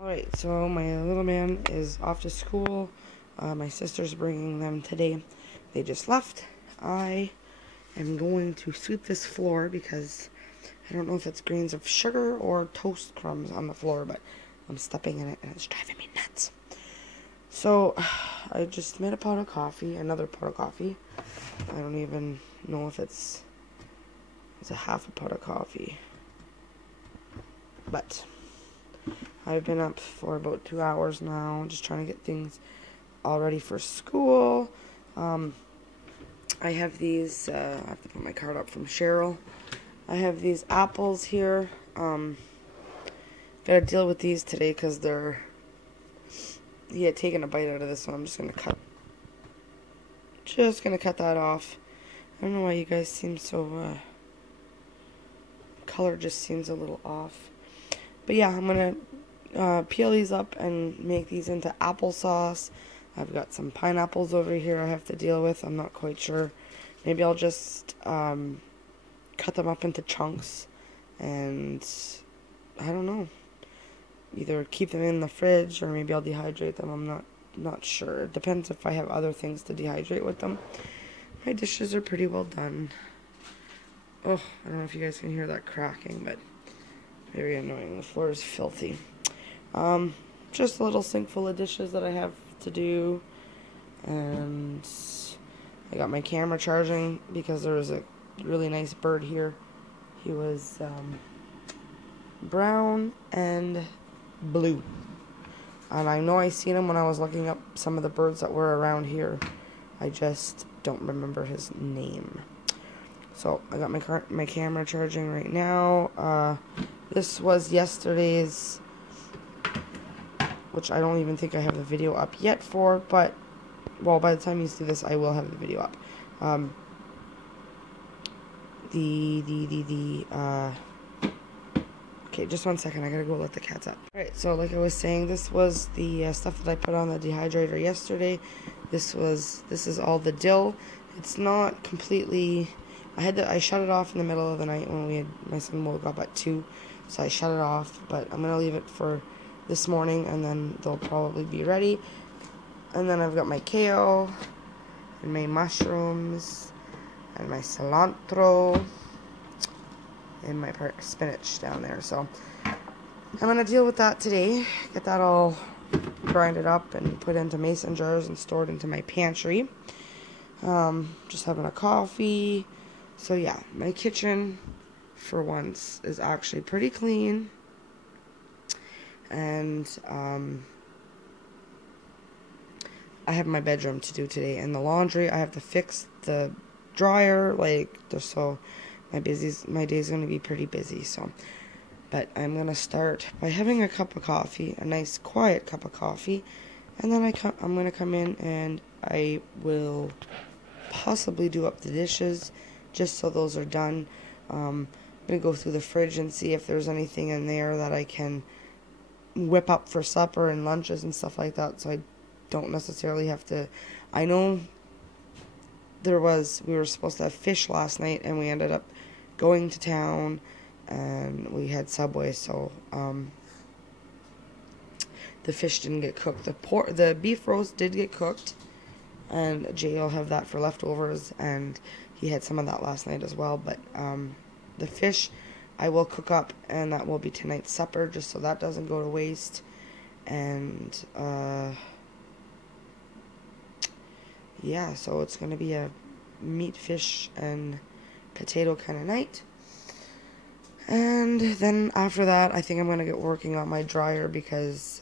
Alright, so my little man is off to school. My sister's bringing them today. They just left. I am going to sweep this floor because I don't know if it's grains of sugar or toast crumbs on the floor, but I'm stepping in it and it's driving me nuts. So, I just made a pot of coffee, another pot of coffee. I don't even know if it's a half a pot of coffee. But I've been up for about 2 hours now, just trying to get things all ready for school. I have these, I have to put my card up from Cheryl. I have these apples here. Gotta deal with these today because he had taken a bite out of this one. I'm just gonna cut that off. I don't know why you guys seem so, color just seems a little off. But yeah, I'm gonna peel these up and make these into applesauce. I've got some pineapples over here I have to deal with. I'm not quite sure. Maybe I'll just cut them up into chunks and I don't know. Either keep them in the fridge or maybe I'll dehydrate them. I'm not sure. It depends if I have other things to dehydrate with them. My dishes are pretty well done. Oh, I don't know if you guys can hear that cracking, but very annoying. The floor is filthy. Just a little sink full of dishes that I have to do. And I got my camera charging because there was a really nice bird here. He was brown and blue. And I know I seen him when I was looking up some of the birds that were around here. I just don't remember his name. So I got my camera charging right now. This was yesterday's, which I don't even think I have the video up yet for, but, well, by the time you see this, I will have the video up. Okay, just 1 second, I gotta go let the cats out. Alright, so like I was saying, this was the stuff that I put on the dehydrator yesterday. This is all the dill. It's not completely, I shut it off in the middle of the night when my son woke up at 2, so I shut it off, but I'm gonna leave it for this morning and then they'll probably be ready. And then I've got my kale and my mushrooms and my cilantro and my spinach down there. So I'm gonna deal with that today, get that all grinded up and put into mason jars and stored into my pantry. Just having a coffee. So yeah, my kitchen for once is actually pretty clean. And I have my bedroom to do today, and the laundry. I have to fix the dryer, so my day's gonna be pretty busy. So, but I'm gonna start by having a cup of coffee, a nice quiet cup of coffee, and then I'm gonna come in and I will possibly do up the dishes, just so those are done. I'm gonna go through the fridge and see if there's anything in there that I can whip up for supper and lunches and stuff like that, so I don't necessarily have to. I know we were supposed to have fish last night and we ended up going to town and we had Subway, so the fish didn't get cooked. The beef roast did get cooked, and Jay will have that for leftovers, and he had some of that last night as well, but the fish I will cook up, and that will be tonight's supper, just so that doesn't go to waste. And yeah, so it's going to be a meat, fish, and potato kind of night. And then after that, I think I'm going to get working on my dryer because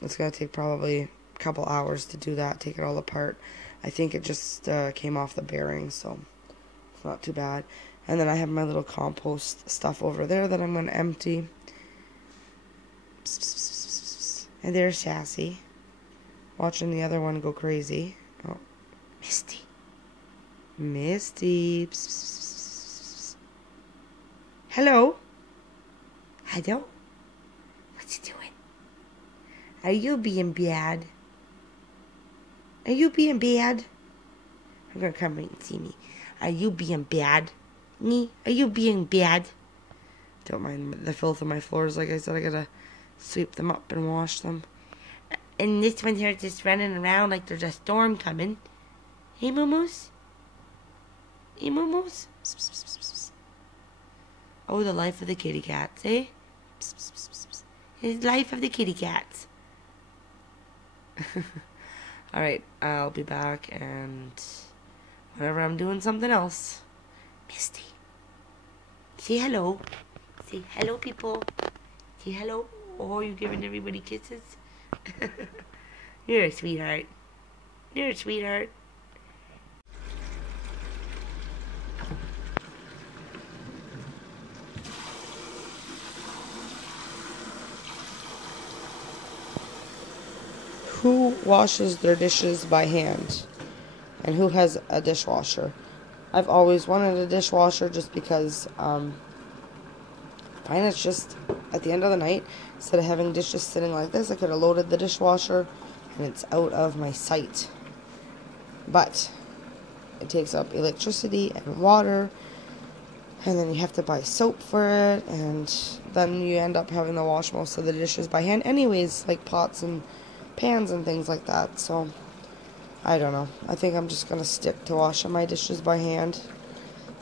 it's going to take probably a couple hours to do that, take it all apart. I think it just came off the bearing, so it's not too bad. And then I have my little compost stuff over there that I'm going to empty. And there's Sassy, watching the other one go crazy. Oh, Misty. Hello? Hello? What you doing? Are you being bad? Are you being bad? I'm going to come right and see me. Are you being bad? Me? Are you being bad? Don't mind the filth on my floors. Like I said, I gotta sweep them up and wash them. And this one here just running around like there's a storm coming. Hey, Moomoo's? Hey, Moomoo's? Oh, the life of the kitty cats, eh? His life of the kitty cats. Alright, I'll be back, and whenever I'm doing something else. Misty, say hello. Say hello, people. Say hello. Oh, you giving everybody kisses? You're a sweetheart. You're a sweetheart. Who washes their dishes by hand? And who has a dishwasher? I've always wanted a dishwasher just because I find it's just, at the end of the night, instead of having dishes sitting like this, I could have loaded the dishwasher and it's out of my sight. But it takes up electricity and water, and then you have to buy soap for it, and then you end up having to wash most of the dishes by hand anyways, like pots and pans and things like that. So I don't know. I think I'm just gonna stick to washing my dishes by hand.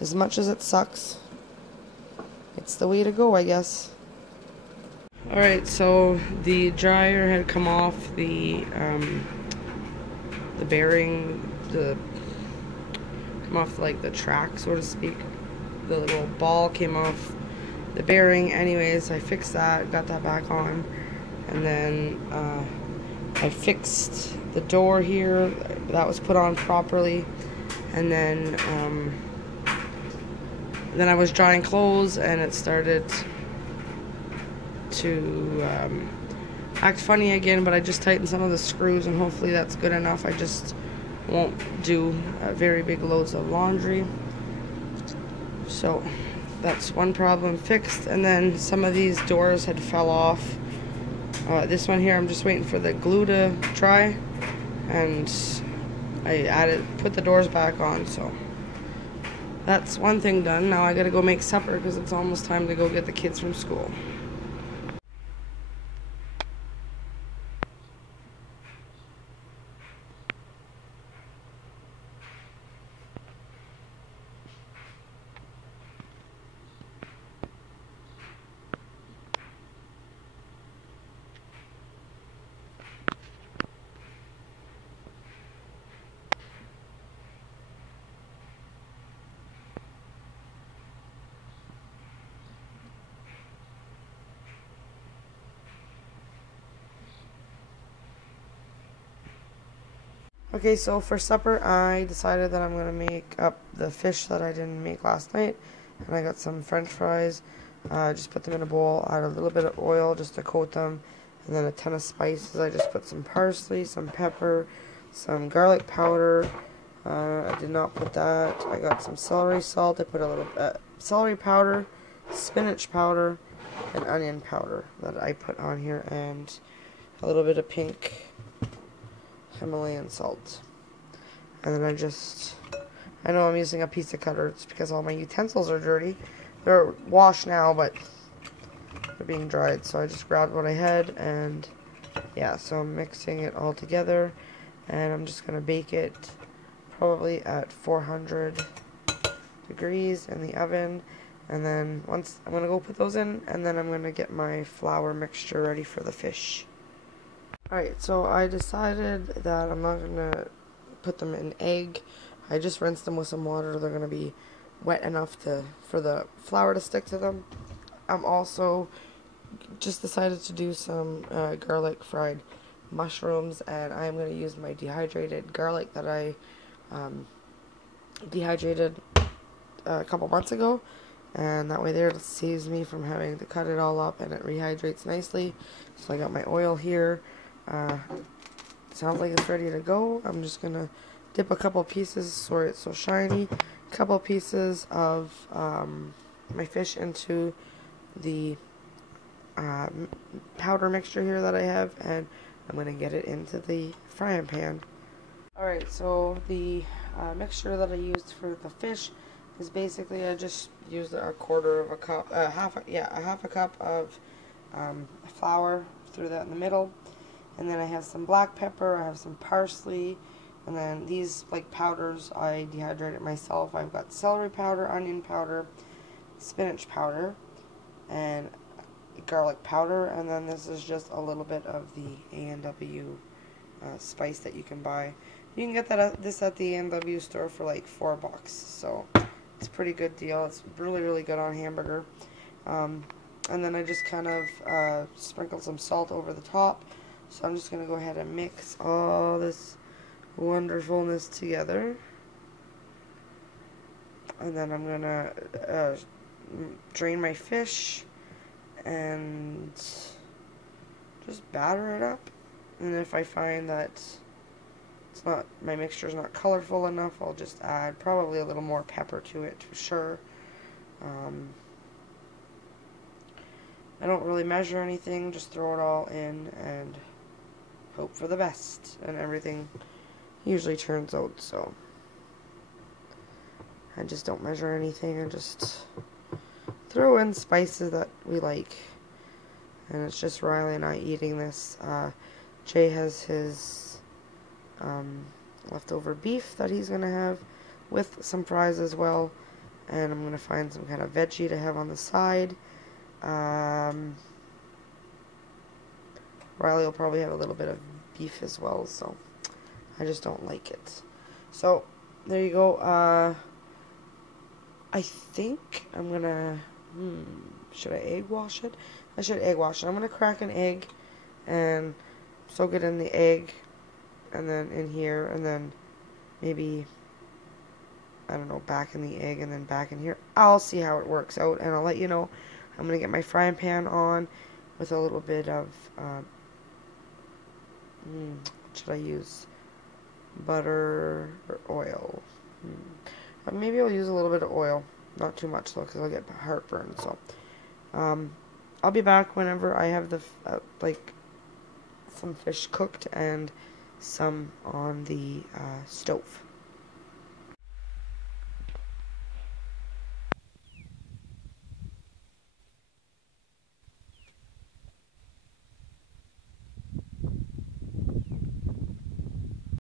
As much as it sucks, it's the way to go, I guess. Alright, so the dryer had come off the bearing, come off like the track, so to speak. The little ball came off the bearing. Anyways, I fixed that, got that back on, and then I fixed the door here. That was put on properly, and then I was drying clothes, and it started to act funny again, but I just tightened some of the screws, and hopefully that's good enough. I just won't do very big loads of laundry. So that's one problem fixed. And then some of these doors had fell off. This one here, I'm just waiting for the glue to dry, and I put the doors back on. So that's one thing done. Now I gotta go make supper because it's almost time to go get the kids from school. Okay, so for supper, I decided that I'm going to make up the fish that I didn't make last night. And I got some french fries. Just put them in a bowl, add a little bit of oil just to coat them, and then a ton of spices. I just put some parsley, some pepper, some garlic powder. I did not put that. I got some celery salt. I put a little celery powder, spinach powder, and onion powder that I put on here, and a little bit of pink Himalayan salt. And then I know I'm using a pizza cutter. It's because all my utensils are dirty. They're washed now, but they're being dried. So I just grabbed what I had, and yeah, so I'm mixing it all together, and I'm just going to bake it probably at 400 degrees in the oven. And then once I'm going to go put those in, and then I'm going to get my flour mixture ready for the fish. Alright, so I decided that I'm not going to put them in egg. I just rinsed them with some water. They're going to be wet enough for the flour to stick to them. I'm also just decided to do some garlic fried mushrooms, and I'm going to use my dehydrated garlic that I dehydrated a couple months ago, and that way there it saves me from having to cut it all up, and it rehydrates nicely. So I got my oil here. Sounds like it's ready to go. I'm just gonna dip a couple pieces so it's so shiny, a couple pieces of my fish into the powder mixture here that I have, and I'm gonna get it into the frying pan. Alright, so the mixture that I used for the fish is basically, I just used a quarter of a cup, a half a cup of flour, threw that in the middle, and then I have some black pepper, I have some parsley, and then these like powders I dehydrated myself. I've got celery powder, onion powder, spinach powder, and garlic powder, and then this is just a little bit of the A&W spice that you can buy. You can get this at the A&W store for like $4, so it's a pretty good deal. It's really, really good on hamburger. And then I just kind of sprinkled some salt over the top. So I'm just going to go ahead and mix all this wonderfulness together. And then I'm going to drain my fish and just batter it up. And if I find that my mixture is not colorful enough, I'll just add probably a little more pepper to it for sure. I don't really measure anything, just throw it all in and hope for the best, and everything usually turns out. So I just don't measure anything, I just throw in spices that we like, and it's just Riley and I eating this. Jay has his leftover beef that he's gonna have with some fries as well, and I'm gonna find some kind of veggie to have on the side. Riley will probably have a little bit of beef as well, so I just don't like it. So there you go. I think I'm gonna should I egg wash it? I should egg wash it. I'm gonna crack an egg and soak it in the egg, and then in here, and then maybe, I don't know, back in the egg and then back in here. I'll see how it works out, and I'll let you know. I'm going to get my frying pan on with a little bit of, what should I use? Butter or oil? Maybe I'll use a little bit of oil. Not too much though, because I'll get heartburn. So, I'll be back whenever I have the, some fish cooked and some on the stove.